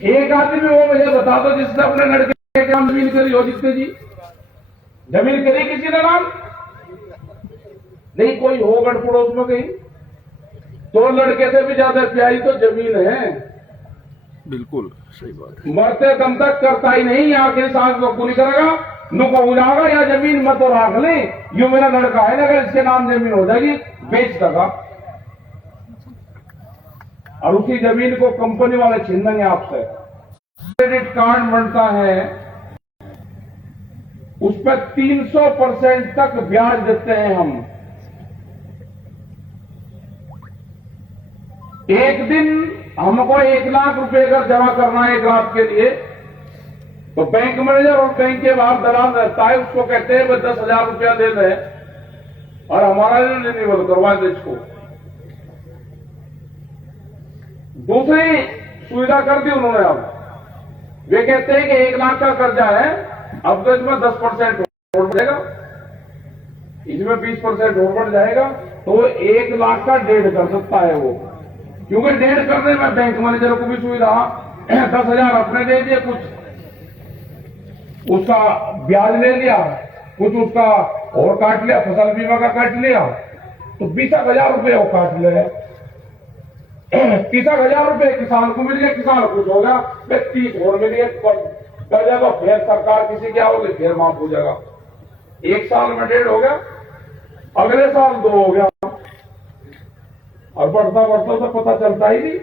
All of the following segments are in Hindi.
एक आदमी वो मुझे बता दो जिसने अपने लड़के के नाम जमीन करी हो। जिसने जी जमीन करी किसी ने नाम नहीं, कोई हो गढ़ पड़ोस में कहीं। तो लड़के से भी ज्यादा प्यारी तो जमीन है। बिल्कुल सही बात है। मरते दम तक करता ही नहीं, आखिर सांस बकू नहीं करेगा, नुको हो जाएगा या जमीन मत तो राख ले, यूं मेरा लड़का है ना, अगर इसके नाम जमीन हो जाएगी बेच देगा और उसी जमीन को कंपनी वाले छीन देंगे आपसे। क्रेडिट कार्ड बनता है, उस पर 300% तक ब्याज देते हैं हम। एक दिन हमको 1 लाख रुपए अगर जमा करना है 1 रात के लिए, तो बैंक मैनेजर और बैंक के बाहर दलाल रहता है, उसको कहते हैं वह 10,000 रुपया दे दे और हमारा रिन्यूअल करवा दे इसको। दूसरी सुविधा कर दी उन्होंने। अब वे कहते हैं कि 1 लाख का कर्जा है, अब तो इसमें 10% और बढ़ेगा, इसमें 20% और बढ़ जाएगा, तो 1 लाख का 1.5 कर सकता है वो। क्योंकि 1.5 करने में बैंक मैनेजर को भी सुविधा, 10,000 अपने दे दिए, कुछ उसका ब्याज ले लिया, कुछ उसका और काट लिया, फसल बीमा का काट लिया, तो 20,000 रुपये वो काट ले। 30,000 रुपये किसान को मिल गए, किसान खुश हो गया, 30 और मिल गए, कर्जा तो फिर सरकार किसी क्या होगी, फिर माफ हो जाएगा। 1 साल में 1.5 हो गया, अगले साल 2 हो गया, और बढ़ता बढ़ता तो पता चलता ही नहीं,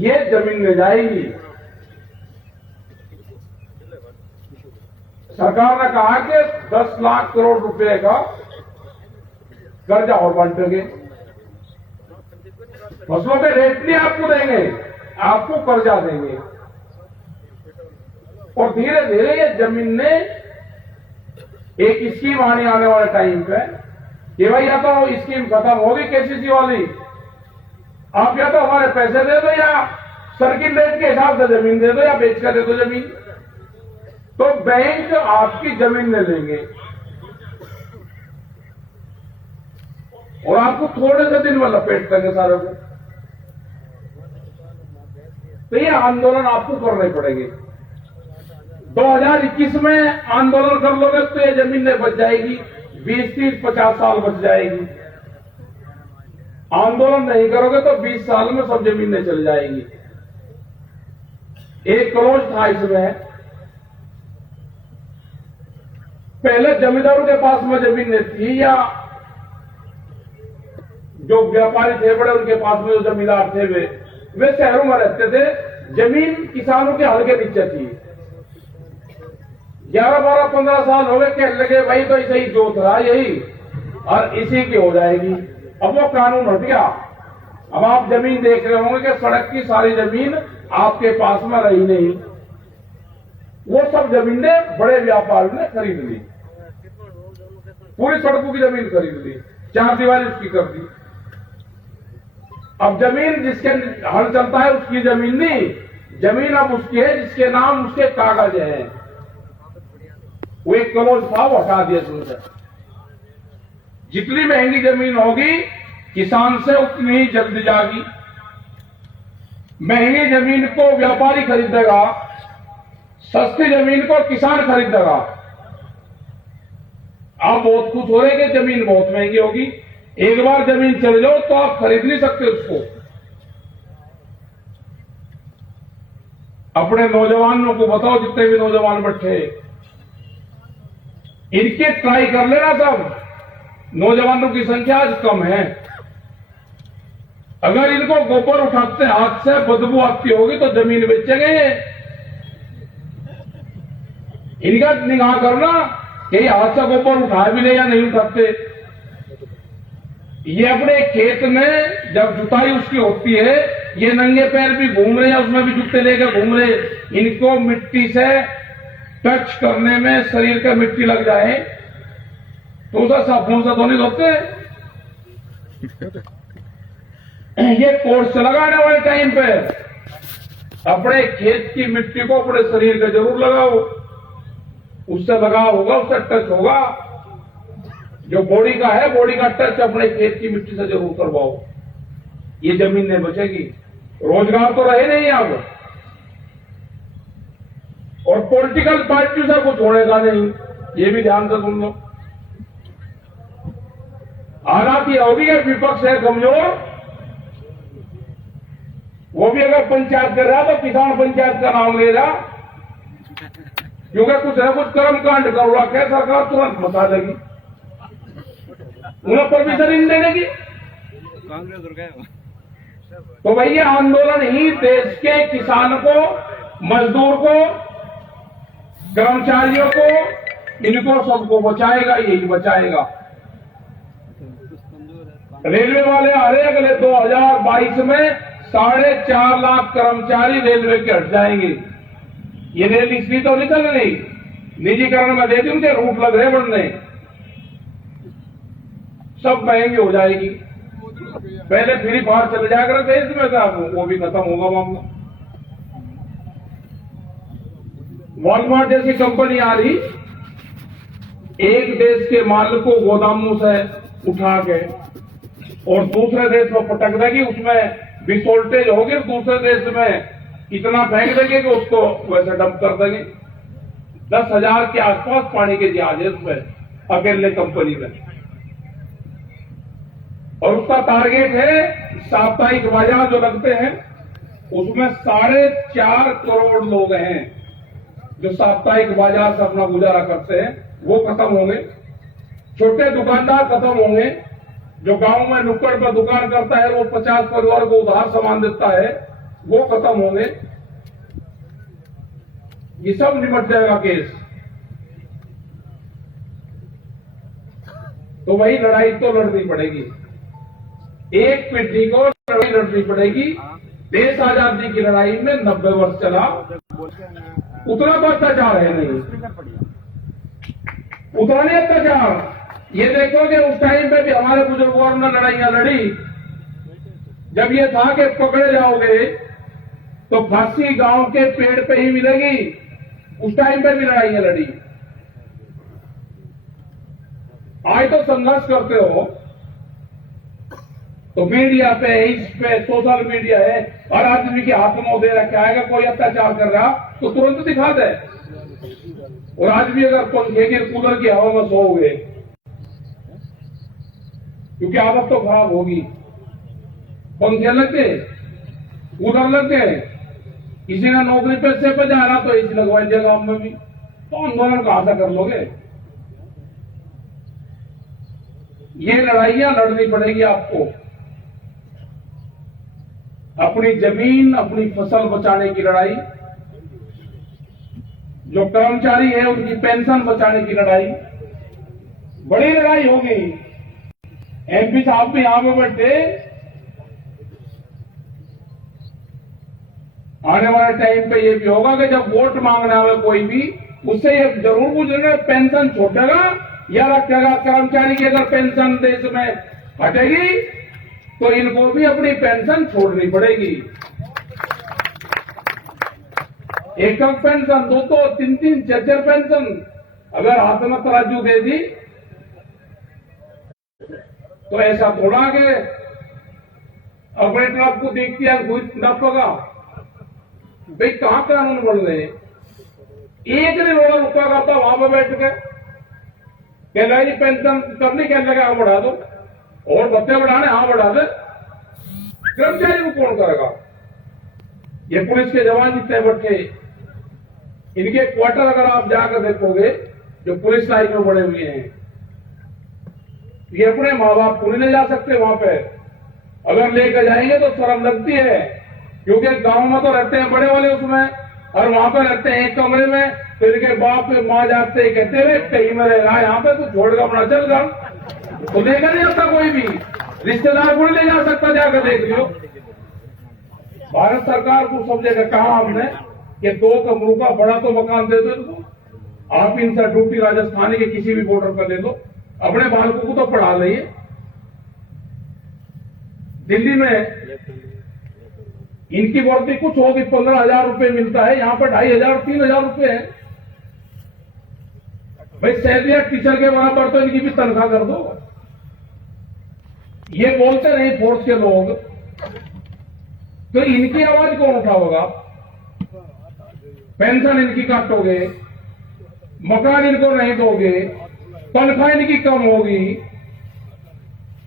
ये जमीन ले जाएगी। सरकार ने कहा कि 10 लाख करोड़ रुपए का कर्जा और बांटेंगे। फसलों के रेट नहीं आपको देंगे, आपको कर्जा देंगे। और धीरे धीरे ये जमीन ने एक स्कीम आने वाले टाइम पे कि भाई या तो स्कीम खत्म होगी केसीसी वाली, आप या तो हमारे पैसे दे दो या सर्किल रेट के हिसाब से जमीन दे दो या बेच कर दे दो जमीन, तो बैंक आपकी जमीन ले लेंगे और आपको थोड़े से दिन में लपेट देंगे सारे को। तो ये आंदोलन आपको करने पड़ेंगे। 2021 में आंदोलन कर लोगे तो ये जमीन नहीं बच जाएगी, 20, 30, 50 साल बच जाएगी। आंदोलन नहीं करोगे तो 20 साल में सब जमीनें चल जाएंगी। एक क्लोज था इसमें, पहले जमींदारों के पास में जमीनें थी या जो व्यापारी थे बड़े उनके पास में जो जमींदार थे वे शहरों में रहते थे, जमीन किसानों के हल के नीचे थी। 11, 12, 15 साल हो गए, कहने लगे भाई तो इसे ही जोत रहा यही और इसी की हो जाएगी। अब वो कानून हट गया। अब आप जमीन देख रहे होंगे कि सड़क की सारी जमीन आपके पास में रही नहीं, वो सब जमीनें बड़े व्यापारियों ने खरीद ली, पूरी सड़कों की जमीन खरीद ली, 4 दीवारी उसकी कर दी। अब जमीन जिसके हल चलता है उसकी जमीन नहीं, जमीन अब उसकी है जिसके नाम उसके कागज हैं। वो एक क्लोज था, वो हटा दिया सुनकर। जितनी महंगी जमीन होगी किसान से उतनी ही जल्दी जाएगी। महंगी जमीन को व्यापारी खरीदेगा, सस्ती जमीन को किसान खरीदेगा। आप बहुत खुश हो रहे कि जमीन बहुत महंगी होगी, एक बार जमीन चले जाओ तो आप खरीद नहीं सकते उसको। अपने नौजवानों को बताओ, जितने भी नौजवान बैठे, इनके ट्राई कर लेना सब। नौजवानों की संख्या आज कम है, अगर इनको गोबर उठाते हाथ से बदबू आती होगी तो जमीन बेचेंगे ये। इनका निगाह करना कि हाथ से गोबर उठा भी ले या नहीं उठाते। ये अपने खेत में जब जुताई उसकी होती है, ये नंगे पैर भी घूम रहे हैं, उसमें भी जूते लेकर घूम रहे। इनको मिट्टी से टच करने में शरीर का मिट्टी लग जाए तो उसे साबुन से तो नहीं धोते। ये कोर्स लगाने वाले टाइम पे अपने खेत की मिट्टी को अपने शरीर का जरूर लगाओ, उससे लगाव होगा, उससे टच होगा। जो बॉडी का है, बॉडी का टच अपने खेत की मिट्टी से जरूर करवाओ, ये जमीन नहीं बचेगी। रोजगार तो रहे नहीं अब, और पॉलिटिकल पार्टी से कुछ होनेगा नहीं, ये भी ध्यान से सुन लो। हालांकि होगी कि विपक्ष है कमजोर, वो भी अगर पंचायत कर रहा तो किसान पंचायत का नाम ले रहा, क्योंकि कुछ न कुछ कर्मकांड कर रहा है, सरकार तुरंत फंसा देगी, उन्हें परमिशन नहीं देने की। तो भैया आंदोलन ही देश के किसान को, मजदूर को, कर्मचारियों को, इनको सबको बचाएगा, यही बचाएगा। रेलवे वाले आ रहे अगले 2022 में 4.5 लाख कर्मचारी रेलवे के हट जाएंगे। ये रेल इसलिए तो निकल रही, निजीकरण में दे दी, उनके रूट लग रहे बनने, सब महंगी हो जाएगी। पहले फ्री फायर चले जाया कर देश में था, वो भी खत्म होगा मामला। वॉलमार्ट जैसी कंपनी आ रही, एक देश के माल को गोदामों से उठा के और दूसरे देश में पटक देगी, उसमें भी शॉर्टेज होगी, दूसरे देश में इतना फेंक देंगे कि उसको वैसे डंप कर देंगे। 10,000 के आसपास पानी के जहाज है उसमें अकेले कंपनी में, और उसका टारगेट है साप्ताहिक बाजार जो लगते हैं उसमें 4.5 करोड़ लोग हैं जो साप्ताहिक बाजार से अपना गुजारा करते हैं, वो खत्म होंगे। छोटे दुकानदार खत्म होंगे, जो गांव में नुक्कड़ पर दुकान करता है, वो 50 परिवार को उधार सामान देता है, वो खत्म होंगे। ये सब निमट जाएगा केस। तो वही लड़ाई तो लड़नी पड़ेगी, एक पीढ़ी को लड़ाई लड़नी पड़ेगी। देश आजादी की लड़ाई में 90 वर्ष चला, उतना तो अत्याचार है नहीं, उतना नहीं अत्याचार। ये देखो कि उस टाइम पे भी हमारे बुजुर्गों ने लड़ाइयां लड़ी, जब ये था कि पकड़े जाओगे तो फांसी गांव के पेड़ पे ही मिलेगी, उस टाइम पे भी लड़ाइयां लड़ी। आज तो संघर्ष करते हो तो मीडिया पे, इस पे, सोशल मीडिया है, हर आदमी के हाथ में दे रखा है, कोई अत्याचार कर रहा तो तुरंत दिखा दे। और आज भी अगर पंखे के कूलर की हवा में सोओगे, क्योंकि आदत तो खराब होगी, पंखे लग गए, कूलर लग गए, किसी ने नौकरी पैसे पे जा रहा तो एसी लगवाई दिया गांव में भी, तो आंदोलन कहां से कर लोगे। ये लड़ाइयां लड़नी पड़ेगी आपको, अपनी जमीन, अपनी फसल बचाने की लड़ाई, जो कर्मचारी है उनकी पेंशन बचाने की लड़ाई, बड़ी लड़ाई होगी। एमपी साहब भी यहां पे बैठे, आने वाले टाइम पे ये भी होगा कि जब वोट मांगना हो कोई भी, उससे ये जरूर पूछेगा पेंशन छूटेगा या रखेगा। कर्मचारी की अगर पेंशन देश में हटेगी तो इनको भी अपनी पेंशन छोड़नी पड़ेगी। एक पेंशन, 2-2, 3-3, 4-4 पेंशन अगर हाथ में तराजू दे दी तो ऐसा थोड़ा कि अपने तरफ को देखती है नफगा भाई कहां कानून बन रहे। एक ने रोड़ा रुपया करता वहां पर बैठ के कह रहा है पेंशन करनी, क्या लगा हाँ बढ़ा दो, और भत्ते बढ़ाने हाँ बढ़ा दे, कर्मचारी को कौन करेगा। ये पुलिस के जवान जितने बैठे, इनके क्वार्टर अगर आप जाकर देखोगे जो पुलिस लाइन में बड़े हुए हैं, ये अपने माँ बाप को नहीं ले जा सकते वहां पे, अगर लेकर जाएंगे तो शर्म लगती है, क्योंकि गांव में तो रहते हैं बड़े वाले उसमें, और वहां पर रहते हैं एक कमरे में, तो इनके बाप माँ जाते ही कहते हुए कहीं में रहेगा, यहाँ पे तो छोड़कर अपना चल कर, तो देखा नहीं आता कोई भी रिश्तेदार को नहीं ले जा सकता, जाकर देख लियो। भारत सरकार को सब जगह कहा हमने कि 2 कमरों का बड़ा तो मकान दे दो इनको, आप इनसे ड्यूटी राजस्थानी के किसी भी बॉर्डर पर ले लो, अपने बालकों को तो पढ़ा रही। दिल्ली में इनकी वर्दी कुछ होगी 15,000 रुपए मिलता है, यहां पर 2,500 3,000 रुपए है। भाई सैलिया टीचर के बराबर तो इनकी भी तनख्वाह कर दो। ये बोलते नहीं फोर्स के लोग, तो इनकी आवाज कौन उठाओगा। पेंशन इनकी काटोगे, मकान इनको नहीं दोगे, तनख्वाह इनकी कम होगी।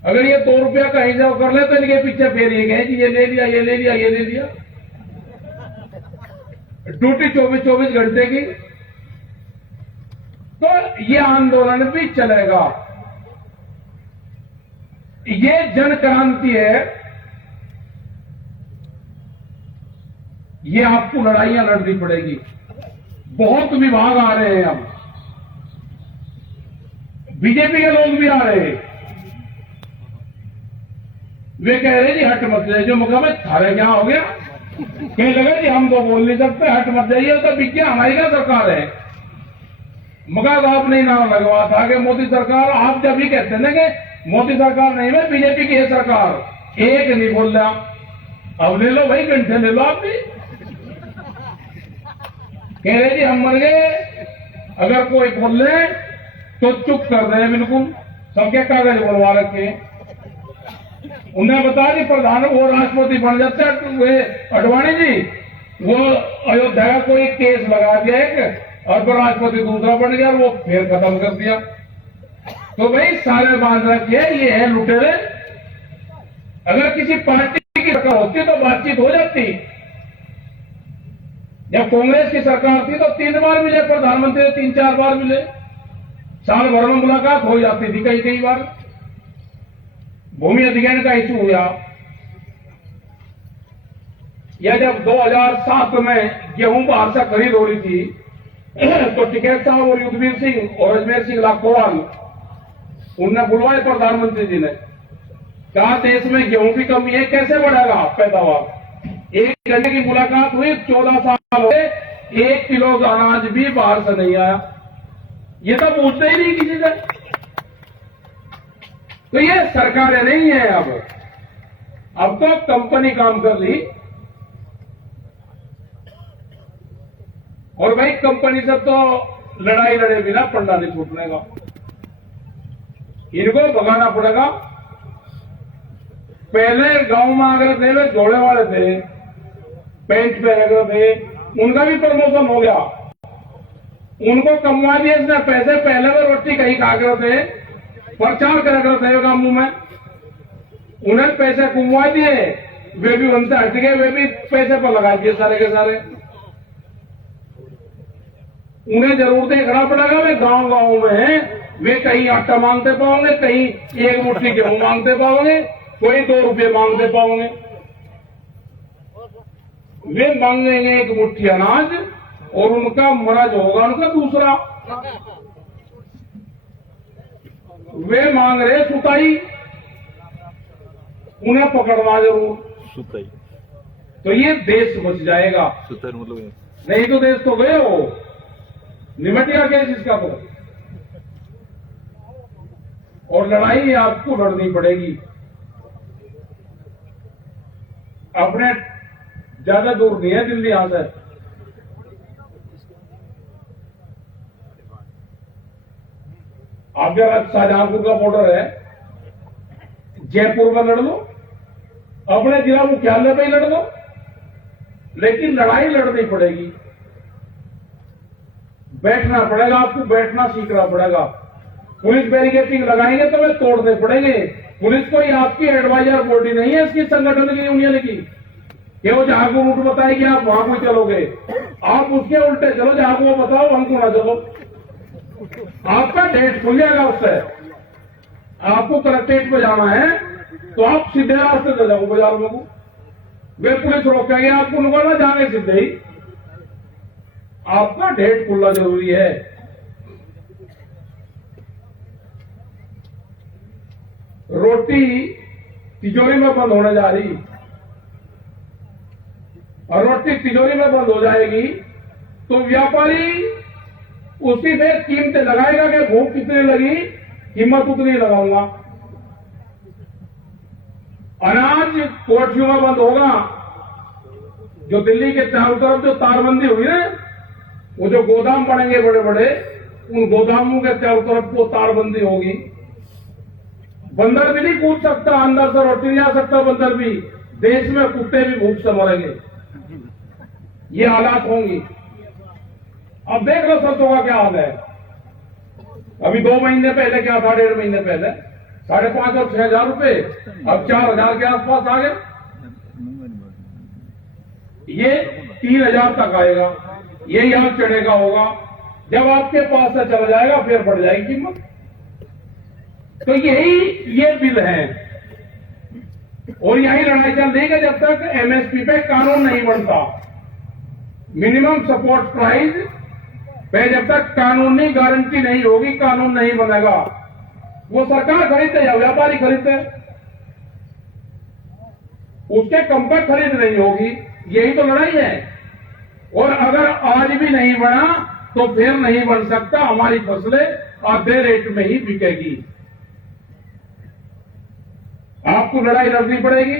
अगर ये 2 रुपया कहीं से कर ले तो इनके पीछे फेरिए गए कि ये ले लिया, ये ले लिया, ये ले लिया। ड्यूटी 24 घंटे की। तो ये आंदोलन भी चलेगा। ये जन क्रांति है। ये आपको लड़ाइयां लड़नी पड़ेगी। बहुत विभाग आ रहे हैं। अब बीजेपी के लोग भी आ रहे हैं। वे कह रहे जी हट मत जाइए। जो मुकाबले थारे क्या हो गया, कहीं लगे जी हम तो बोल नहीं सकते, हट मत जाइए। तो विज्ञान हमारी क्या सरकार है। मगर आपने नाम लगवा था कि मोदी सरकार। आप जब भी कहते ना कि मोदी सरकार नहीं है, बीजेपी की है सरकार, एक नहीं बोल रहा। अब ले लो भाई, घंटे ले लो। आप भी कह रहे जी हम मर गए। अगर कोई बोल रहे तो चुप कर रहे। बिल्कुल सबके कागज बनवा रखे। उन्हें बता दी प्रधान वो राष्ट्रपति बन जाते हैं। वे अडवाणी जी वो अयोध्या का कोई केस लगा दिया एक, और फिर राष्ट्रपति दूसरा बन गया, वो फिर खत्म कर दिया। तो भाई सारे बांध रखे, ये है लुटेरे। अगर किसी पार्टी की सरकार होती तो बातचीत हो जाती। जब कांग्रेस की सरकार थी तो 3 बार मिले प्रधानमंत्री, 3-4 बार मिले। साल भर में मुलाकात हो जाती थी कई बार। भूमि अधिग्रहण का इशू हुआ, या जब 2007 में गेहूं बाहर से खरीद हो रही थी तो टिकैत साहब और युद्धवीर सिंह और अजमेर सिंह लाखोवाल उनने बुलवाए प्रधानमंत्री जी ने। कहा देश में गेहूं की कमी है, कैसे बढ़ेगा पैदावार। 1 घंटे की मुलाकात हुई। 14 साल हो गए, 1 किलो अनाज भी बाहर से नहीं आया। ये तो पूछते ही नहीं किसी से। तो ये सरकारें नहीं है। अब तो कंपनी काम कर ली। और भाई कंपनी से तो लड़ाई लड़े बिना पंडा नहीं छूटने का। इनको भगाना पड़ेगा। पहले गांव में अगर थे वे जोड़े वाले थे, पेंट पहने हुए थे, उनका भी प्रमोशन हो गया। उनको कमवा दिए इसने पैसे। पहले वो रोटी कहीं खा कर थे, प्रचार कर थे गांव में, उन्हें पैसे कमवा दिए। वे भी उनसे हट गए, वे भी पैसे पर लगा दिए सारे के सारे। उन्हें जरूर देखना पड़ेगा। वे गांव में हैं, वे कहीं आटा मांगते पाओगे, कहीं 1 मुट्ठी गेहूं मांगते पाओगे, कोई 2 रुपये मांगते पाओगे। वे मांगेंगे 1 मुट्ठी अनाज और उनका मरज होगा उनका दूसरा। वे मांग रहे सुताई, उन्हें पकड़ना जरूर। सुताई तो ये देश बच जाएगा। सुताई मतलब नहीं तो देश तो गए हो, निमट गया केस इसका तो। और लड़ाई आपको लड़नी पड़ेगी। अपने ज्यादा दूर नहीं है दिल्ली यहां से। आप जरा शाहजहांपुर का बॉर्डर है, जयपुर में लड़ लो, अपने जिला मुख्यालय पे ही लड़ लो, लेकिन लड़ाई लड़नी पड़ेगी। बैठना पड़ेगा आपको, बैठना सीखना पड़ेगा। पुलिस बैरिकेटिंग लगाएंगे तो वे तोड़ने पड़ेंगे। पुलिस कोई आपकी एडवाइजर बॉडी नहीं है इसकी, संगठन की, यूनियन की, कि वो जहां को रूट बताएगी आप वहां को चलोगे। आप उसके उल्टे चलो, जहां को वो बताओ हमको ना चलो। आपका डेट खुल जाएगा उससे। आपको कलेक्ट्रेट पे जाना है तो आप सीधे रास्ते से जाओ बाजार में को। वे पुलिस रोकेंगे आपको, उनको ना जाने सीधे ही। आपका डेट खुलना जरूरी है। रोटी तिजोरी में बंद होने जा रही, और रोटी तिजोरी में बंद हो जाएगी तो व्यापारी उसी में कीमतें लगाएगा कि भूख कितनी लगी, कीमत उतनी लगाऊंगा। अनाज कोठियों में बंद होगा। जो दिल्ली के चारों तरफ जो तारबंदी हुई है, वो जो गोदाम बनेंगे बड़े बड़े, उन गोदामों के चारों तरफ वो तारबंदी होगी। बंदर भी नहीं कूद सकता, अंदर से रोटी नहीं आ सकता बंदर भी। देश में कुत्ते भी भूख से मरेंगे। ये हालात होंगी। अब देख लो सरसों का क्या हाल है। अभी 2 महीने पहले क्या था, 1.5 महीने पहले 5,500 और 6,000 रुपए, अब 4,000 के आसपास आ गए। ये 3,000 तक आएगा, ये यहां चढ़ेगा होगा। जब आपके पास से चला जाएगा फिर बढ़ जाएगी कीमत। तो यही ये बिल है और यही लड़ाई चल रही है जब तक एमएसपी पे कानून नहीं बनता, मिनिमम सपोर्ट प्राइस पे जब तक कानूनी गारंटी नहीं होगी, कानून नहीं बनेगा। वो सरकार खरीदते या व्यापारी खरीदते, उसके कम पर खरीद नहीं होगी। यही तो लड़ाई है। और अगर आज भी नहीं बना तो फिर नहीं बन सकता। हमारी फसलें आधे रेट में ही बिकेगी। आपको लड़ाई लड़नी पड़ेगी।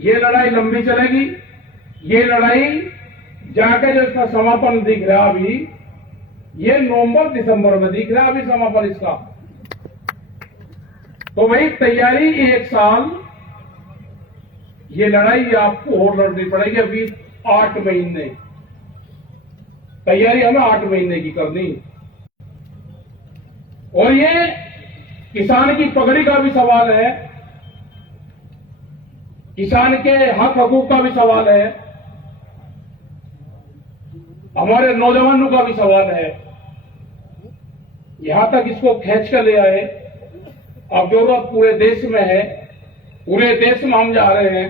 ये लड़ाई लंबी चलेगी। ये लड़ाई जाके जो इसका समापन दिख रहा अभी, ये नवंबर दिसंबर में दिख रहा अभी समापन इसका। तो वही तैयारी 1 साल, ये लड़ाई आपको और लड़नी पड़ेगी। अभी 8 महीने तैयारी हमें 8 महीने की करनी। और ये किसान की पगड़ी का भी सवाल है, किसान के हक हकूक का भी सवाल है, हमारे नौजवानों का भी सवाल है। यहां तक इसको खींच कर ले आए। अब जरूरत पूरे देश में है, पूरे देश में हम जा रहे हैं।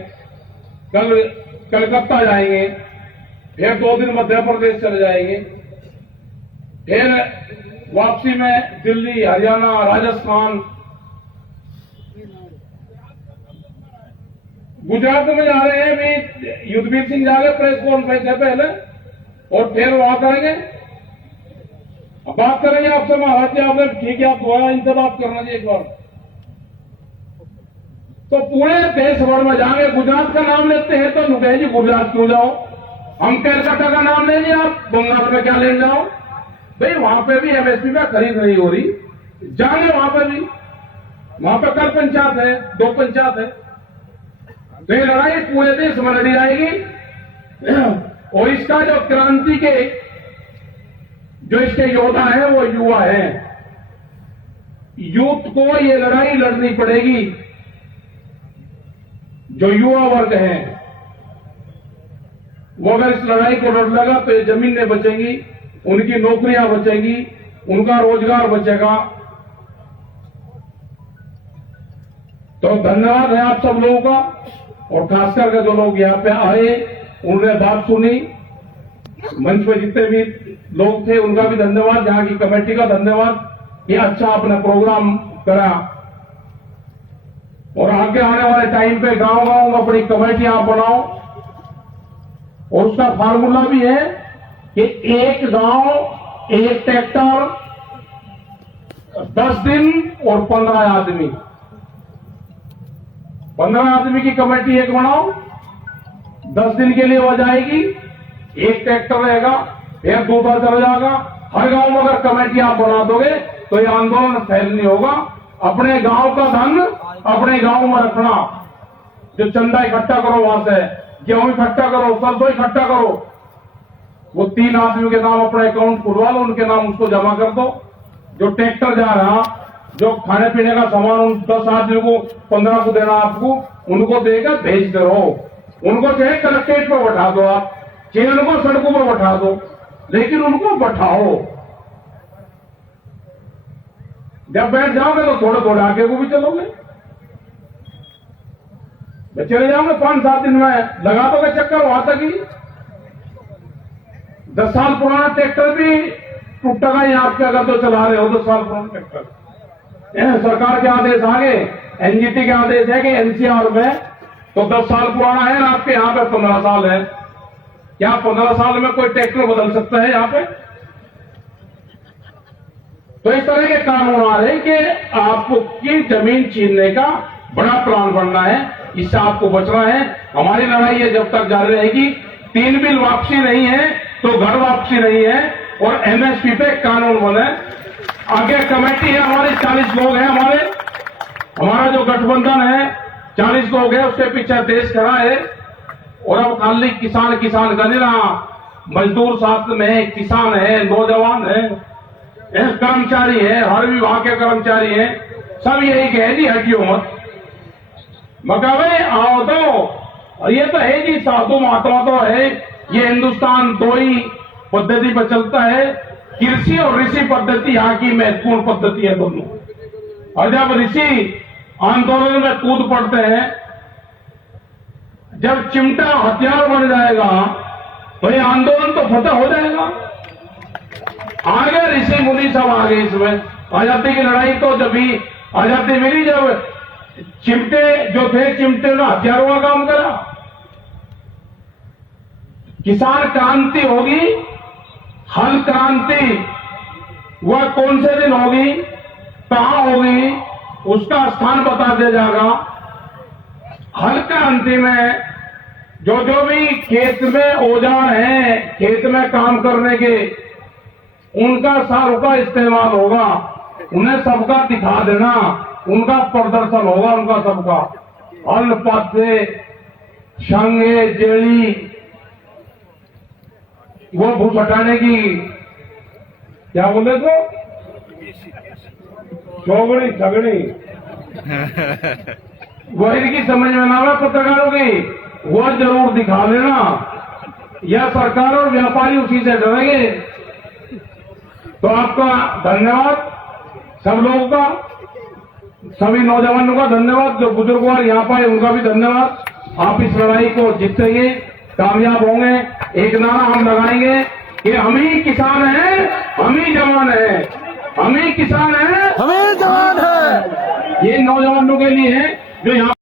कल कलकत्ता जाएंगे, फिर 2 दिन मध्य प्रदेश चले जाएंगे, फिर वापसी में दिल्ली, हरियाणा, राजस्थान, गुजरात में जा रहे हैं। भी युद्धवीर सिंह जा रहे प्रेस कॉन्फ्रेंस से पहले, और फिर वहां करेंगे। अब बात करेंगे आपसे महाराज जी, आपने ठीक है, आप दोबारा इनसे बात करना चाहिए एक बार। तो पूरे देश भर में जाएंगे। गुजरात का नाम लेते हैं तो नुके जी गुजरात क्यों जाओ, हम कलकत्ता का नाम लेंगे, आप बंगाल में क्या ले जाओ। भाई वहां पे भी एमएसपी में खरीद नहीं हो रही, जाएंगे वहां पे भी। वहां पे कल पंचायत है, 2 पंचायत है। तो ये लड़ाई पूरे देश में लड़ी जाएगी। और इसका जो क्रांति के जो इसके योद्धा है वो युवा है। यूथ को ये लड़ाई लड़नी पड़ेगी। जो युवा वर्ग है वो अगर इस लड़ाई को लड़ लेगा तो ये जमीनें बचेंगी, उनकी नौकरियां बचेंगी, उनका रोजगार बचेगा। तो धन्यवाद है आप सब लोगों का। और खासकर के जो लोग यहाँ पे आए, उन्होंने बात सुनी, मंच पे जितने भी लोग थे उनका भी धन्यवाद, यहाँ की कमेटी का धन्यवाद। ये अच्छा अपना प्रोग्राम करा। और आगे आने वाले टाइम पे गांव गांव में अपनी कमेटी आप बनाओ। और उसका फार्मूला भी है कि एक गांव, एक ट्रैक्टर, 10 दिन और 15 आदमी। 15 आदमी की कमेटी एक बनाओ, 10 दिन के लिए हो जाएगी, एक ट्रैक्टर रहेगा, फिर दूसरा चला जाएगा। हर गांव में अगर कमेटी आप बना दोगे तो ये आंदोलन फैल नहीं होगा। अपने गांव का धन अपने गांव में रखना। जो चंदा इकट्ठा करो वहां से, गेहूं इकट्ठा करो, सरसों इकट्ठा करो, वो 3 आदमियों के नाम अपना अकाउंट खुलवा लो, उनके नाम उसको जमा कर दो। जो ट्रैक्टर जा रहा, जो खाने पीने का सामान उन 10 आदमियों को 15 को देना आपको, उनको देकर भेज दो। उनको चाहे कलेक्ट्रेट पर बैठा दो, आप चाहे उनको सड़कों पर बैठा दो, लेकिन उनको बैठाओ। जब बैठ जाओगे तो थोड़े थोड़े आगे को भी चलोगे। चले जाओगे 5-7 दिन में लगा दोगे चक्कर वहां तक ही। 10 साल पुराना ट्रैक्टर भी टूटेगा ही आपके, अगर तो चला रहे हो 10 साल पुराना ट्रैक्टर। सरकार के आदेश आ गए, एनजीटी के आदेश है कि एनसीआर में तो 10 साल पुराना है, आपके यहां पे 15 साल है। क्या 15 साल में कोई ट्रैक्टर बदल सकता है यहां पे? तो इस तरह के कानून आ रहे हैं कि आपकी जमीन छीनने का बड़ा प्लान बनना है, इससे आपको बचना है। हमारी लड़ाई ये जब तक जारी रहेगी। 3 बिल वापसी नहीं है तो घर वापसी नहीं है। और एमएसपी पे कानून बने। आगे कमेटी है हमारे, 40 लोग हैं हमारा जो गठबंधन है 40 लोग हैं, उसके पीछे देश खड़ा है। और अब खाली किसान किसान का नहीं रहा, मजदूर साथ में है, किसान है, नौजवान है, कर्मचारी है, हर विभाग के कर्मचारी हैं, सब यही कहे जी हटियो मत। मगर भाई आओ तो ये तो है जी, साधु महात्मा तो है, ये हिंदुस्तान दो ही पद्धति पर चलता है, कृषि और ऋषि पद्धति यहाँ की महत्वपूर्ण पद्धति है दोनों। और जब ऋषि आंदोलन में कूद पड़ते हैं, जब चिमटा हथियार बन जाएगा तो ये आंदोलन तो फतह हो जाएगा। आगे ऋषि मुनि सब आगे इसमें। आजादी की लड़ाई तो जब भी आजादी मिली, जब चिमटे जो थे, चिमटे ने हथियारों का काम करा। किसान क्रांति होगी, हल क्रांति, वह कौन से दिन होगी, कहां होगी, उसका स्थान बता दिया जाएगा। हल क्रांति में जो जो भी खेत में औजार हैं, खेत में काम करने के, उनका सारों का इस्तेमाल होगा, उन्हें सबका दिखा देना, उनका प्रदर्शन होगा, उनका सबका हल, पासे, शंगे, जेड़ी, वो भूख हटाने की क्या बोले तो चौगड़ी छगड़ी वो इनकी समझ में ना आवे पत्रकारों की, वो जरूर दिखा लेना, या सरकार और व्यापारी उसी से डरेंगे। तो आपका धन्यवाद, सब लोगों का, सभी नौजवानों का धन्यवाद, जो बुजुर्गवार यहाँ पाए उनका भी धन्यवाद। आप इस लड़ाई को जीतेंगे, कामयाब होंगे। एक नारा हम लगाएंगे कि हम ही किसान हैं, हम ही जवान हैं, हम ही किसान हैं, हमें जवान है। ये नौजवानों के लिए है जो यहाँ